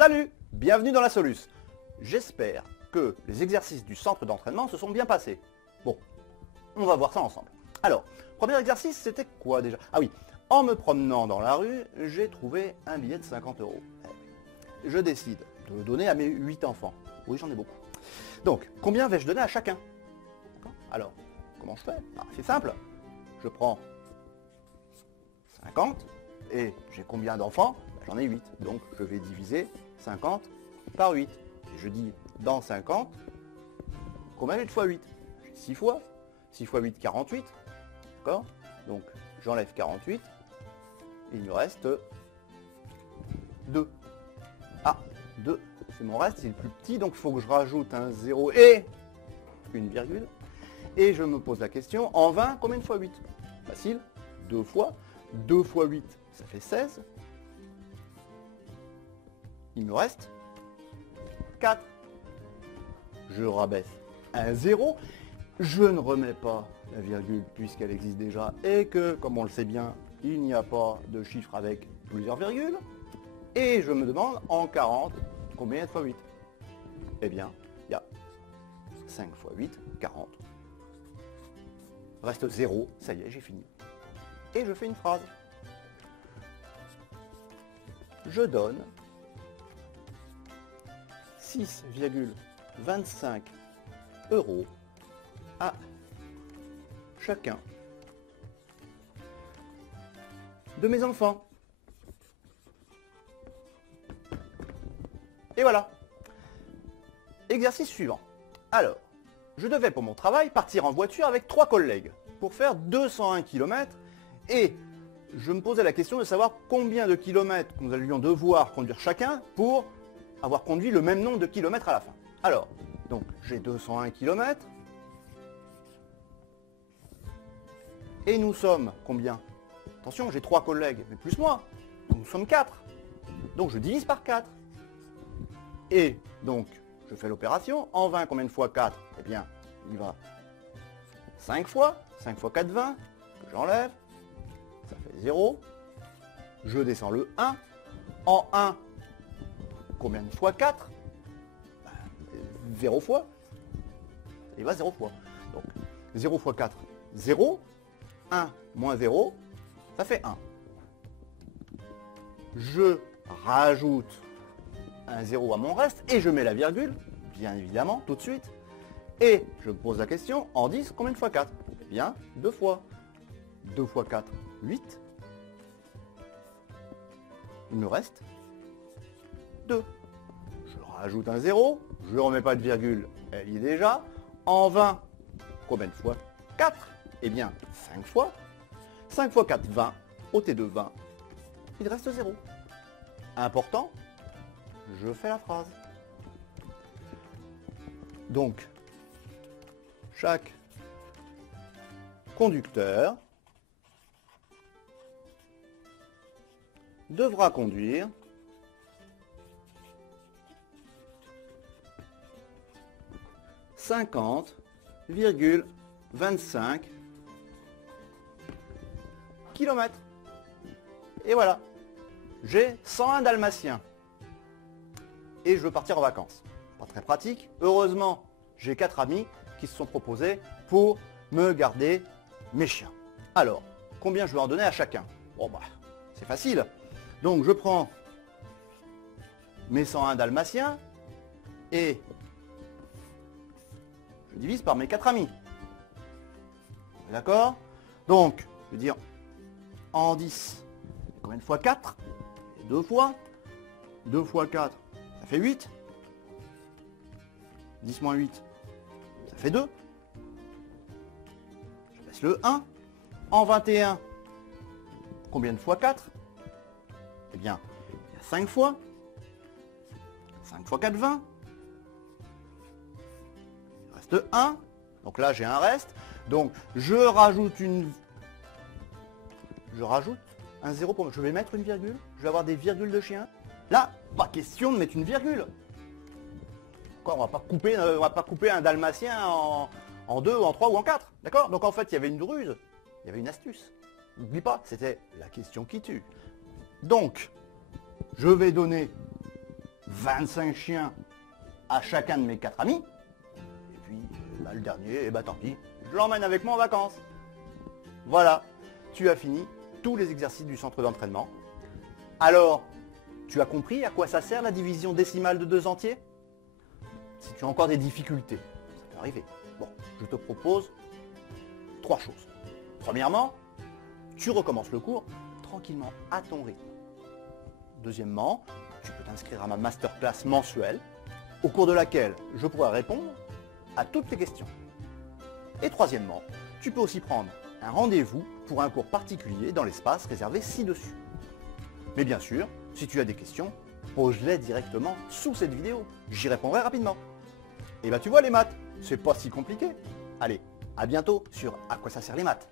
Salut, bienvenue dans la Soluce. J'espère que les exercices du centre d'entraînement se sont bien passés. Bon, on va voir ça ensemble. Alors, premier exercice, c'était quoi déjà? Ah oui, en me promenant dans la rue, j'ai trouvé un billet de 50 €. Je décide de le donner à mes 8 enfants. Oui, j'en ai beaucoup. Donc, combien vais-je donner à chacun? Alors, comment je fais? C'est simple. Je prends 50 et j'ai combien d'enfants? J'en ai 8. Donc, je vais diviser 50 par 8. Et je dis, dans 50, combien j'ai de fois 8? J'ai 6 fois. 6 fois 8, 48. D'accord? Donc, j'enlève 48. Et il me reste 2. Ah, 2, c'est mon reste, c'est le plus petit, donc il faut que je rajoute un 0 et une virgule. Et je me pose la question, en 20, combien de fois 8? Facile, 2 fois. 2 fois 8, ça fait 16. Il me reste 4. Je rabaisse un 0. Je ne remets pas la virgule puisqu'elle existe déjà et que, comme on le sait bien, il n'y a pas de chiffre avec plusieurs virgules. Et je me demande, en 40, combien de fois 8? Eh bien, il y a 5 fois 8, 40. Reste 0, ça y est, j'ai fini. Et je fais une phrase. Je donne 6,25 € à chacun de mes enfants. Et voilà. Exercice suivant. Alors, je devais pour mon travail partir en voiture avec 3 collègues pour faire 201 km et je me posais la question de savoir combien de kilomètres nous allions devoir conduire chacun pour avoir conduit le même nombre de kilomètres à la fin. Alors, donc j'ai 201 km et nous sommes combien? Attention, j'ai 3 collègues, mais plus moi, donc nous sommes 4. Donc je divise par 4. Et donc, je fais l'opération. En 20, combien de fois 4? Eh bien, il va 5 fois. 5 fois 4, 20. Que j'enlève. Ça fait 0. Je descends le 1. En 1, combien de fois 4? 0 fois. Il va 0 fois. Donc, 0 fois 4, 0. 1 moins 0, ça fait 1. Je rajoute un 0 à mon reste et je mets la virgule, bien évidemment, tout de suite. Et je me pose la question, en 10, combien de fois 4? Eh bien, 2 fois. 2 fois 4, 8. Il me reste 2. Je rajoute un 0, je ne remets pas de virgule, elle y est déjà. En 20, combien de fois 4? Eh bien, 5 fois. 5 fois 4, 20. Ôtez de 20, il reste 0. Important, je fais la phrase. Donc, chaque conducteur devra conduire 50,25 km. Et voilà, j'ai 101 dalmatiens. Et je veux partir en vacances. Pas très pratique. Heureusement, j'ai 4 amis qui se sont proposés pour me garder mes chiens. Alors, combien je vais en donner à chacun? Bon bah, c'est facile. Donc je prends mes 101 dalmatiens et je divise par mes 4 amis. D'accord? Donc, je veux dire, en 10, combien de fois 4? 2 fois. 2 fois 4, ça fait 8. 10 moins 8, ça fait 2. Je laisse le 1. En 21, combien de fois 4? Eh bien, il y a 5 fois. 5 fois 4, 20. Il reste 1. Donc là, j'ai un reste. Donc, je rajoute un 0 pour... Je vais mettre une virgule. Je vais avoir des virgules de chien. Là, pas question de mettre une virgule. Quoi, on va pas couper un dalmatien en 2, en 3 ou en 4. D'accord? Donc en fait, il y avait une ruse. Il y avait une astuce. N'oublie pas, c'était la question qui tue. Donc, je vais donner 25 chiens à chacun de mes 4 amis. Et puis le dernier, tant pis, je l'emmène avec moi en vacances. Voilà, tu as fini tous les exercices du centre d'entraînement. Alors, tu as compris à quoi ça sert la division décimale de 2 entiers? Si tu as encore des difficultés, ça peut arriver. Bon, je te propose 3 choses. Premièrement, tu recommences le cours tranquillement à ton rythme. Deuxièmement, tu peux t'inscrire à ma masterclass mensuelle, au cours de laquelle je pourrai répondre à toutes tes questions. Et troisièmement, tu peux aussi prendre un rendez-vous pour un cours particulier dans l'espace réservé ci-dessus. Mais bien sûr, si tu as des questions, pose-les directement sous cette vidéo. J'y répondrai rapidement. Et tu vois les maths, c'est pas si compliqué. Allez, à bientôt sur À quoi ça sert les maths.